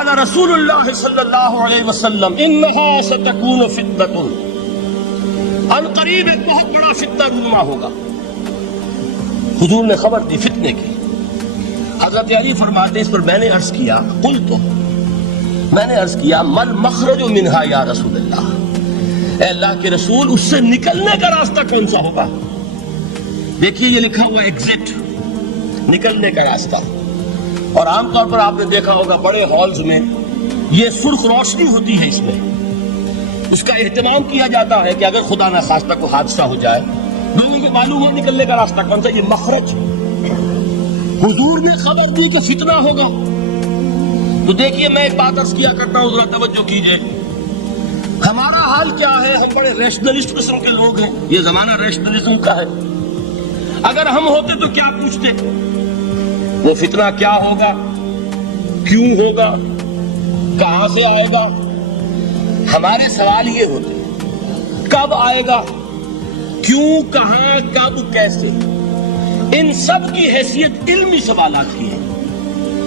قال رسول اللہ صلی اللہ علیہ وسلم انہا ستکون فتنۃ، ان قریب ایک بہت بڑا فتنہ رونما ہوگا۔ حضور نے خبر دی فتنے کی۔ حضرت علی فرماتے ہیں اس پر میں نے عرض کیا، قلت، میں نے عرض کیا مل مخرج منہا یا رسول اللہ، اے اللہ کے رسول اس سے نکلنے کا راستہ کون سا ہوگا؟ دیکھیے یہ لکھا ہوا ایگزٹ، نکلنے کا راستہ۔ اور عام طور پر آپ نے دیکھا ہوگا بڑے ہالز میں یہ سرخ روشنی ہوتی ہے، اس میں اس کا اہتمام کیا جاتا ہے کہ اگر خدا نہ خواستہ کو حادثہ ہو جائے لوگوں کو معلوم ہو نکلنے کا راستہ کون سا، یہ مخرج۔ حضور نے خبر دی کہ فتنہ ہوگا۔ تو دیکھیے میں ایک بات عرض کیا کرتا ہوں، ذرا توجہ کیجئے۔ ہمارا حال کیا ہے؟ ہم بڑے ریشنلسٹ قسم کے لوگ ہیں، یہ زمانہ ریشنلزم کا ہے۔ اگر ہم ہوتے تو کیا پوچھتے؟ وہ فتنہ کیا ہوگا، کیوں ہوگا، کہاں سے آئے گا؟ ہمارے سوال یہ ہوتے کب آئے گا، کیوں، کہاں، کب، کیسے۔ ان سب کی حیثیت علمی سوالات کی ہے۔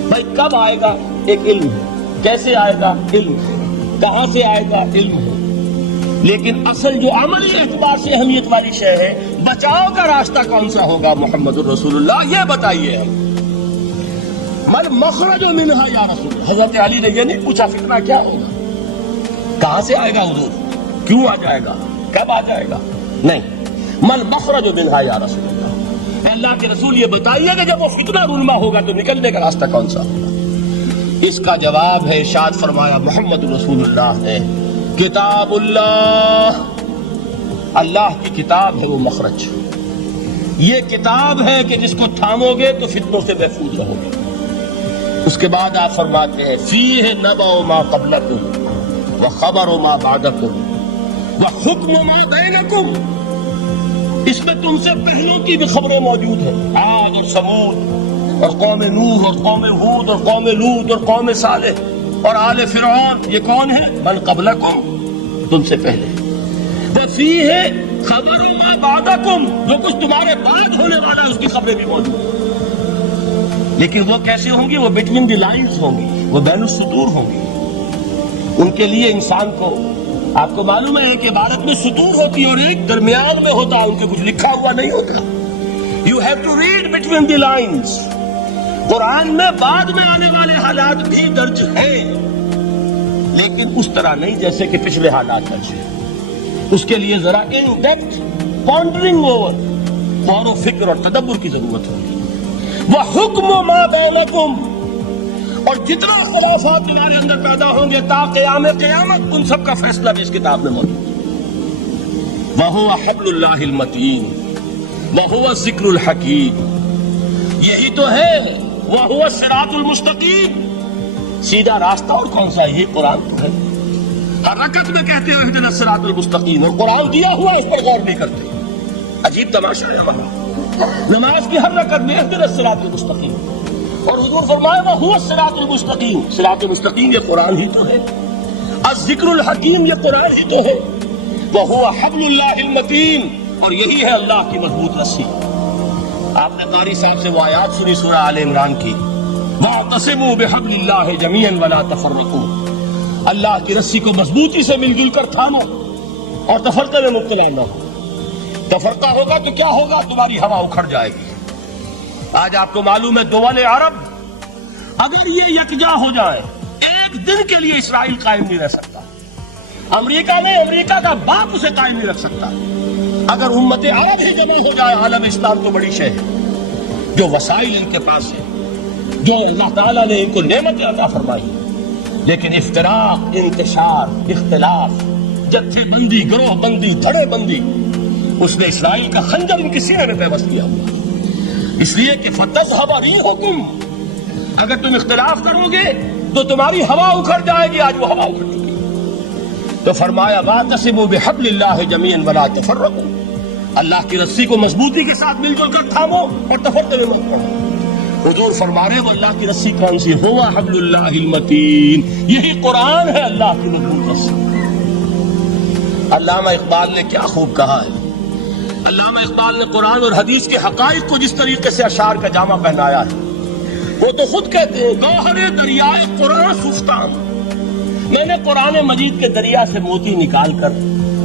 بھائی کب آئے گا ایک علم ہے، کیسے آئے گا علم ہے، کہاں سے آئے گا علم ہے، لیکن اصل جو عملی اعتبار سے اہمیت والی شے ہے، بچاؤ کا راستہ کون سا ہوگا محمد الرسول اللہ، یہ بتائیے ہم۔ من مخرج منہا یا رسول، حضرت علی نے یہ نہیں پوچھا فتنہ کیا ہوگا، کہاں سے آئے گا حضور، کیوں آ جائے گا، کب آ جائے گا، نہیں، من مخرج منہا یا رسول اللہ، اللہ کے رسول یہ بتائیے کہ جب وہ فتنہ رونما ہوگا تو نکلنے کا راستہ کون سا ہوگا؟ اس کا جواب ہے، ارشاد فرمایا محمد رسول اللہ نے، کتاب اللہ، اللہ کی کتاب ہے وہ مخرج، یہ کتاب ہے کہ جس کو تھامو گے تو فتنوں سے محفوظ رہو گے۔ اس کے بعد آپ فرماتے ہیں فیہ نبأ ما قبلکم وخبر ما بعدکم وحکم ما بینکم، اس میں تم سے پہلوں کی بھی خبریں موجود ہیں، عاد اور ثمود اور قوم نوح اور قوم ہود اور قوم لوط اور قوم صالح اور آل فرعون، یہ کون ہے؟ من قبلکم، تم سے پہلے۔ وفیہ خبر ما بعدکم، جو کچھ تمہارے بعد ہونے والا ہے اس کی خبریں بھی موجود ہیں، لیکن وہ کیسے ہوں گی؟ وہ بٹوین دی لائنز ہوں گی، وہ بین السطور ہوں گی۔ ان کے لیے انسان کو، آپ کو معلوم ہے کہ عبارت میں سطور ہوتی ہے اور ایک درمیان میں ہوتا ہے، ان کے کچھ لکھا ہوا نہیں ہوتا۔ You have to read between the lines. Quran میں بعد میں آنے والے حالات بھی درج ہیں، لیکن اس طرح نہیں جیسے کہ پچھلے حالات درج ہیں۔ اس کے لیے ذرا ان ڈیپتھ پونڈرنگ اوور، غور و فکر اور تدبر کی ضرورت ہوگی۔ وحکم ما بینکم، اور جتنا اختلافات تمہارے اندر پیدا ہوں گے تا قیام قیامت، ان سب کا فیصلہ بھی اس کتاب میں موجود ہے۔ وَهُوَ حَبْلُ اللَّهِ الْمَتِينُ وَهُوَ الذِّكْرُ الْحَكِيمُ، یہی تو ہے وَهُوَ الصِّرَاطُ الْمُسْتَقِيمُ، سیدھا راستہ اور کون سا؟ یہ قرآن تو ہے۔ ہر رکعت میں کہتے ہیں اهْدِنَا الصِّرَاطَ الْمُسْتَقِيمُ، اور قرآن دیا ہوا اس پر غور نہیں کرتے۔ عجیب تماشا ہے ہمارا، نماز کی ہر رکعت میں اهْدِنَا الصِّرَاطَ الْمُسْتَقِيمُ، اور حضور فرمایا وَهُوَ الصِّرَاطُ الْمُسْتَقِيمُ، صراط مستقیم یہ قرآن ہی تو ہے، الذکر الحکیم یہ قرآن ہی تو ہے، وَهُوَ حَبْلُ اللَّهِ الْمَتِينُ، اور یہی ہے اللہ کی مضبوط رسی۔ آپ نے قاری صاحب سے وہ آیات سنی سورہ آل عمران کی، وَاعْتَصِمُوا بِحَبْلِ اللَّهِ جَمِيعًا وَلَا تَفَرَّقُوا، اللہ کی رسی کو مضبوطی سے مل جل کر تھامو اور تفرقے میں مبتلا نہ ہو۔ تفرقہ ہوگا تو کیا ہوگا؟ تمہاری ہوا اکھڑ جائے گی۔ آج آپ کو معلوم ہے دول عرب اگر یہ یکجا ہو جائے، ایک دن کے لیے اسرائیل قائم نہیں رہ سکتا۔ امریکہ میں امریکہ کا باپ اسے قائم نہیں رکھ سکتا۔ اگر امت عرب ہی جمع ہو جائے، عالم اسلام تو بڑی شے ہے، جو وسائل ان کے پاس ہے، جو اللہ تعالیٰ نے ان کو نعمت عطا فرمائی، لیکن افتراق، انتشار، اختلاف، جتھے بندی، گروہ بندی، دھڑے بندی، اس نے اسرائیل کا خنجر ان کے سینے میں پیوست کیا ہوا۔ اس لیے کہ فَتَذْهَبَ رِيحُكُمْ، اگر تم اختلاف کرو گے تو تمہاری ہوا اکھڑ جائے گی۔ آج وہ ہوا اکھڑ چکی ہے۔ تو فرمایا وَاعْتَصِمُوا بِحَبْلِ اللَّهِ جَمِيعًا وَلَا تَفَرَّقُوا، اللہ کی رسی کو مضبوطی کے ساتھ مل جل کر تھامو اور تفرقے میں مت پڑو۔ حضور فرما رہے وہ اللہ کی رسی کون سی؟ هُوَ حَبْلُ اللَّهِ الْمَتِينُ، یہی قرآن ہے اللہ کی مضبوط رسی۔ علامہ اقبال نے کیا خوب کہا ہے، علامہ اقبال نے قرآن اور حدیث کے حقائق کو جس طریقے سے اشعار کا جامہ پہنایا ہے، وہ تو خود کہتے ہیں گوہر دریائے قرآن سفتام، میں نے قرآن مجید کے دریا سے موتی نکال کر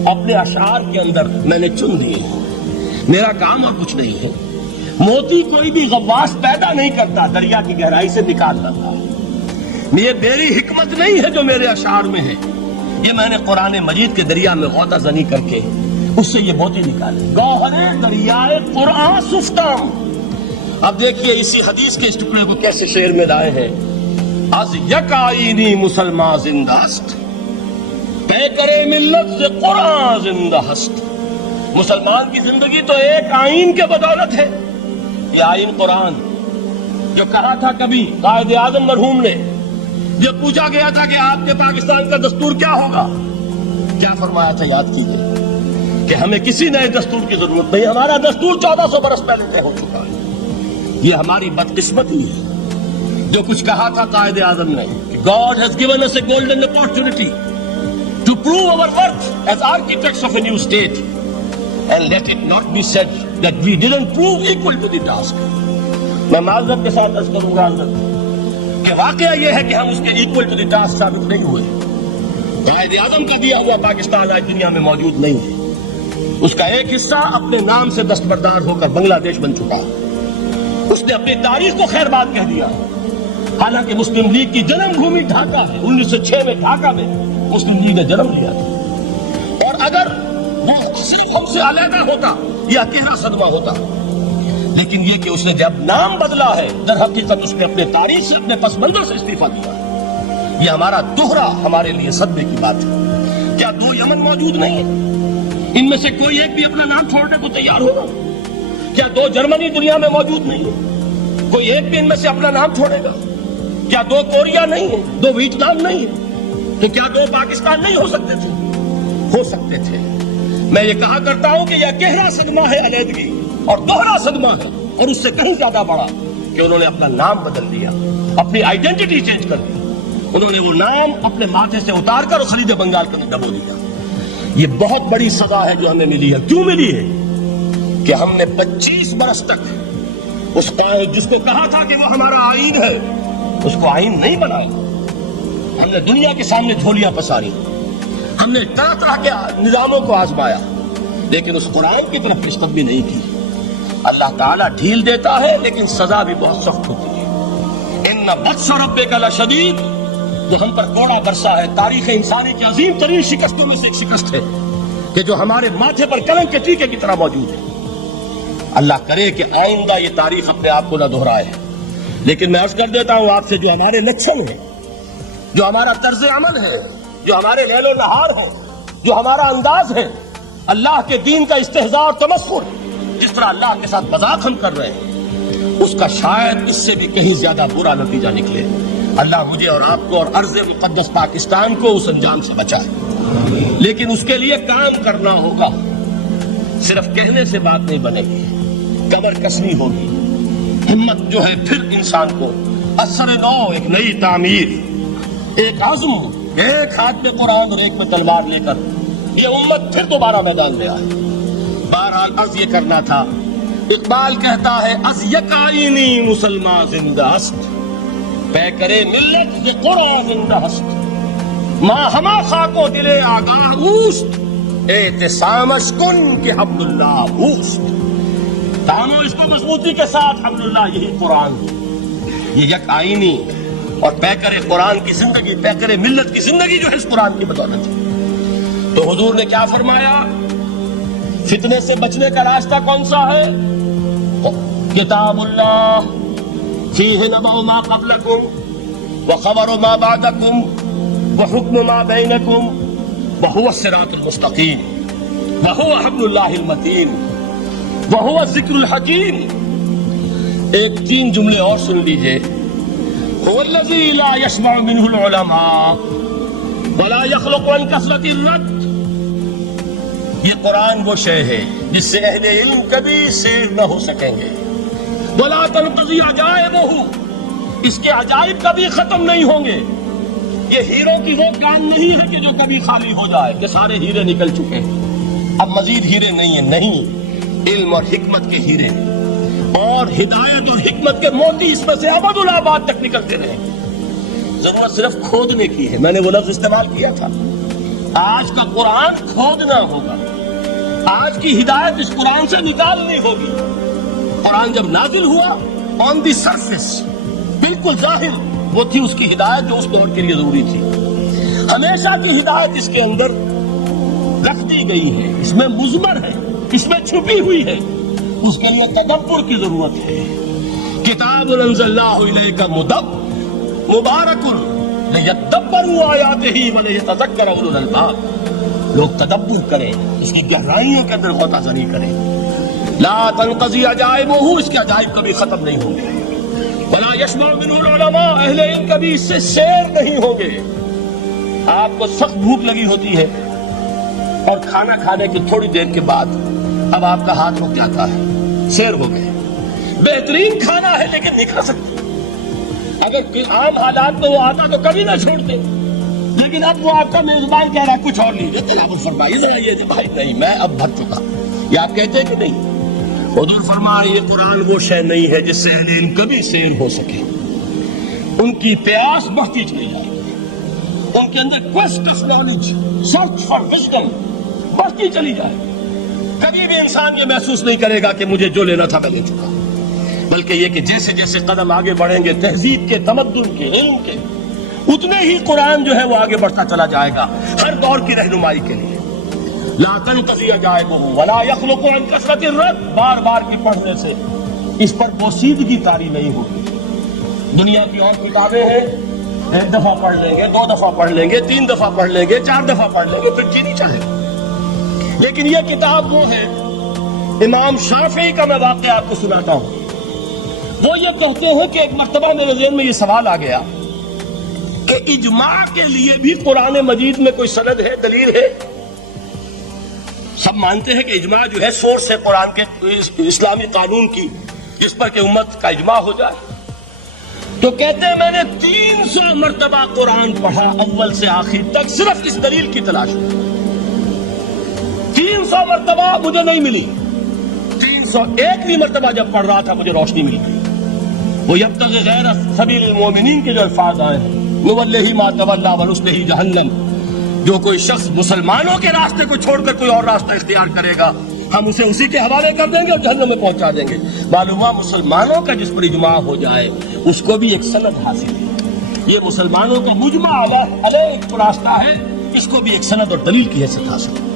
اپنے اشعار کے اندر میں نے چن دیے ہیں، میرا کام اور کچھ نہیں ہے۔ موتی کوئی بھی غواص پیدا نہیں کرتا، دریا کی گہرائی سے نکال لاتا ہے۔ یہ میری حکمت نہیں ہے جو میرے اشعار میں ہے، یہ میں نے قرآن مجید کے دریا میں غوطہ زنی کر کے اس سے یہ موتی نکالے۔ گوہر دریائے قرآن سفتام۔ اب دیکھیے اسی حدیث کے اس ٹکڑے کو کیسے شعر میں لائے ہیں۔ از یک آئینی مسلمان زندہ است، پے کرے ملت سے قرآن زندہ ہست۔ مسلمان کی زندگی تو ایک آئین کے بدولت ہے، یہ آئین قرآن۔ جو کہا تھا کبھی قائد اعظم مرحوم نے، جب پوچھا گیا تھا کہ آپ کے پاکستان کا دستور کیا ہوگا، کیا فرمایا تھا یاد کیجیے کہ ہمیں کسی نئے دستور کی ضرورت نہیں، ہمارا دستور 1400 برس پہلے طے ہو چکا ہے۔ یہ ہماری بدقسمتی ہے جو کچھ کہا تھا قائد اعظم نے کہ God has given us a golden opportunity to prove our worth as architects of a new state, and let it not be said that we didn't prove equal to the task۔ میں معذرت کے ساتھ عرض کروں گا حضرت کہ واقعہ یہ ہے کہ ہم اس کے equal to the task ثابت نہیں ہوئے۔ قائد اعظم کا دیا ہوا پاکستان آج دنیا میں موجود نہیں ہے، اس کا ایک حصہ اپنے نام سے دستبردار ہو کر بنگلہ دیش بن چکا ہے، اس نے اپنی تاریخ کو خیر بات کہہ دیا، حالانکہ مسلم لیگ کی جنم بھومی ڈھاکہ ہے۔ 1906 میں ڈھاکہ میں مسلم لیگ نے جنم لیا تھا، اور اگر وہ صرف ہم سے علیحدہ ہوتا یہ اکیلا صدمہ ہوتا، لیکن یہ کہ اس نے جب نام بدلا ہے در حقیقت اس نے اپنے تاریخ سے، اپنے پس منظر سے استعفیٰ دیا۔ یہ ہمارا دوہرا ہمارے لیے صدمے کی بات ہے۔ کیا دو یمن موجود نہیں ہے؟ ان میں سے کوئی ایک بھی اپنا نام چھوڑنے کو تیار ہوگا؟ کیا دو جرمنی دنیا میں موجود نہیں ہے؟ کوئی ایک بھی ان میں سے اپنا نام چھوڑے گا؟ کیا دو کوریا نہیں ہے؟ دو ویتنام نہیں ہے؟ تو کیا دو پاکستان نہیں ہو سکتے تھے؟ ہو سکتے تھے۔ میں یہ کہا کرتا ہوں کہ یہ گہرا صدمہ ہے علیحدگی، اور دوہرا صدمہ ہے، اور اس سے کہیں زیادہ بڑا کہ انہوں نے اپنا نام بدل دیا، اپنی آئیڈینٹی چینج کر دی، انہوں نے وہ نام اپنے ماتھے سے اتار کر خلیج بنگال کو دبو دیا۔ یہ بہت بڑی سزا ہے جو ہمیں ملی ہے۔ کیوں ملی ہے؟ کہ ہم نے 25 برس تک اس قائد جس کو کہا تھا کہ وہ ہمارا آئین ہے، اس کو آئین نہیں بنایا۔ ہم نے دنیا کے سامنے جھولیاں پساری، ہم نے طرح طرح کے نظاموں کو آزمایا، لیکن اس قرآن کی طرف رشقت بھی نہیں کی۔ اللہ تعالیٰ ڈھیل دیتا ہے لیکن سزا بھی بہت سخت ہوتی ہے۔ ان بطش ربک لشدید، جو ہم پر کوڑا برسا ہے، تاریخ انسانی کی عظیم ترین شکستوں میں سے ایک شکست ہے کہ جو ہمارے ماتھے پر کلنک کے ٹیکے کی طرح موجود ہے۔ اللہ کرے کہ آئندہ یہ تاریخ اپنے آپ کو نہ دہرائے، لیکن میں عرض کر دیتا ہوں آپ سے، جو ہمارے لچھن ہیں، جو ہمارا طرز عمل ہے، جو ہمارے لیل و نہار ہے، جو ہمارا انداز ہے، اللہ کے دین کا استہزاء اور تمسخر، جس طرح اللہ کے ساتھ مذاق ہم کر رہے ہیں، اس کا شاید اس سے بھی کہیں زیادہ برا نتیجہ نکلے۔ اللہ مجھے اور آپ کو اور ارض مقدس پاکستان کو اس انجام سے بچائے، لیکن اس کے لیے کام کرنا ہوگا، صرف کہنے سے بات نہیں بنے گی، کمر کسنی ہوگی، ہمت جو ہے پھر انسان کو اثر نو، ایک نئی تعمیر، ایک عزم، ایک ہاتھ میں قرآن اور ایک میں تلوار لے کر یہ امت پھر دوبارہ میدان میں آئے۔ بہرحال عرض یہ کرنا تھا، اقبال کہتا ہے از یک آئینی مسلمان زندہ است، پے کرے ملت ز قرآن زندہ ہست، ماں ہما خاک و دل آگاہ اوست، اعتصامش کن کہ حبل اللہ اوست۔ تانو اس کو مضبوطی کے ساتھ، حبل اللہ یہی قرآن، یہ یک آئینی اور پیکر قرآن کی زندگی، پیکر ملت کی زندگی جو ہے اس قرآن کی بدولت ہے۔ تو حضور نے کیا فرمایا؟ فتنے سے بچنے کا راستہ کون سا ہے؟ کتاب اللہ فیہ نبأ ما قبلکم وخبر ما بعدکم وحکم ما بینکم وہو الصراط المستقیم وہو حبل اللہ المتین وہو الذکر الحکیم۔ ایک 3 جملے اور سن لیجئے۔ هو الذی لا یشبع منہ العلماء ولا یخلق عن کثرت الرد۔ یہ قرآن وہ شے ہے جس سے اہل علم کبھی سیر نہ ہو سکیں گے۔ ولا تنقضی عجائبہ، اس کے عجائب کبھی ختم نہیں ہوں گے۔ یہ ہیروں کی وہ کان نہیں ہے کہ جو کبھی خالی ہو جائے کہ سارے ہیرے نکل چکے ہیں، اب مزید ہیرے نہیں ہیں، نہیں، علم اور حکمت کے ہیرے اور اور ہدایت اور حکمت کے موتی اس میں سے ابد الآباد تک نکلتے رہے. ضرورت صرف کھودنے کی ہے. میں نے وہ لفظ استعمال کیا تھا. آج کا قرآن کھودنا ہوگا. آج کی ہدایت اس قرآن سے نکالنی ہوگی. قرآن جب نازل ہوا آن دی سرفیس بالکل ظاہر وہ تھی اس کی ہدایت جو اس دور کے لیے ضروری تھی. ہمیشہ کی ہدایت اس کے اندر رکھ دی گئی ہے. اس میں مضمر ہے, اس میں چھپی ہوئی ہے. اس کے لیے تدبر کی ضرورت ہے. کتاب انزلناہ الیک مبارک لیدبروا آیاتہ ولیتذکر اولو الالباب. لوگ تدبر کریں, اس کی گہرائیوں کے اندر غوطہ زنی کریں. لا تنقضی عجائبہ, اس کے عجائب کبھی ختم نہیں ہوں گے. ولا یشبع منہ العلماء, اہل علم کبھی اس سے سیر نہیں ہوں گے. آپ کو سخت بھوک لگی ہوتی ہے اور کھانا کھانے کی تھوڑی دیر کے بعد اب آپ کا ہاتھ رک جاتا ہے, سیر ہو گئے. بہترین کھانا ہے لیکن نہیں کھا سکتے. اگر عام حالات میں وہ آتا تو کبھی نہ چھوڑتے, لیکن اب وہ آپ کا میزبان کہہ رہا ہے کچھ اور لیجیے, تناول فرمائیے ذرا یہ بھائی نہیں میں اب بھر چکا. یہ آپ کہتے ہیں کہ نہیں؟ حضور فرمایا یہ قرآن وہ شے نہیں ہے جس سے اہل علم کبھی سیر ہو سکے. ان کی پیاس بڑھتی چلی جائے گی, ان کے اندر cost of knowledge, search for wisdom بڑھتی چلی جائے. کبھی بھی انسان یہ محسوس نہیں کرے گا کہ مجھے جو لینا تھا میں لے چکا, بلکہ یہ کہ جیسے جیسے قدم آگے بڑھیں گے تہذیب کے, تمدن کے, علم کے, اتنے ہی قرآن جو ہے وہ آگے بڑھتا چلا جائے گا ہر دور کی رہنمائی کے لیے. لا تنقضی عجائبہ ولا یخلق عن کثرت الرد, بار بار کی پڑھنے سے اس پر پوشیدگی طاری نہیں ہوگی. دنیا کی اور کتابیں ہیں, ایک دفعہ پڑھ لیں گے, دو دفعہ پڑھ لیں گے, تین دفعہ پڑھ لیں گے, چار دفعہ پڑھ لیں گے, پھر چینی چلے. لیکن یہ کتاب وہ ہے, امام شافعی کا میں واقعہ آپ کو سناتا ہوں. وہ یہ کہتے ہیں کہ ایک مرتبہ میرے ذہن میں یہ سوال آ گیا کہ اجماع کے لیے بھی قرآن مجید میں کوئی سند ہے, دلیل ہے؟ سب مانتے ہیں کہ اجماع جو ہے سورس ہے قرآن کے اسلامی قانون کی, جس پر کہ امت کا اجماع ہو جائے. تو کہتے ہیں میں نے 300 مرتبہ قرآن پڑھا اول سے آخر تک صرف اس دلیل کی تلاش میں. 300 مرتبہ مجھے نہیں ملی. 301ویں مرتبہ جب پڑھ رہا تھا مجھے روشنی مل گئی. وہ یبتغی غیر سبیل المؤمنین کے جو الفاظ آئے ہیں, نولہ ما تولی ونصلہ جہنم, جو کوئی شخص مسلمانوں کے راستے کو چھوڑ کر کوئی اور راستہ اختیار کرے گا ہم اسے اسی کے حوالے کر دیں گے اور جہنم میں پہنچا دیں گے. معلوم ہوا مسلمانوں کا جس پر اجماع ہو جائے اس کو بھی ایک سند حاصل ہے. یہ مسلمانوں کا مجمع علیہ ایک راستہ ہے, اس کو بھی ایک سند اور دلیل کی حیثیت حاصل ہے.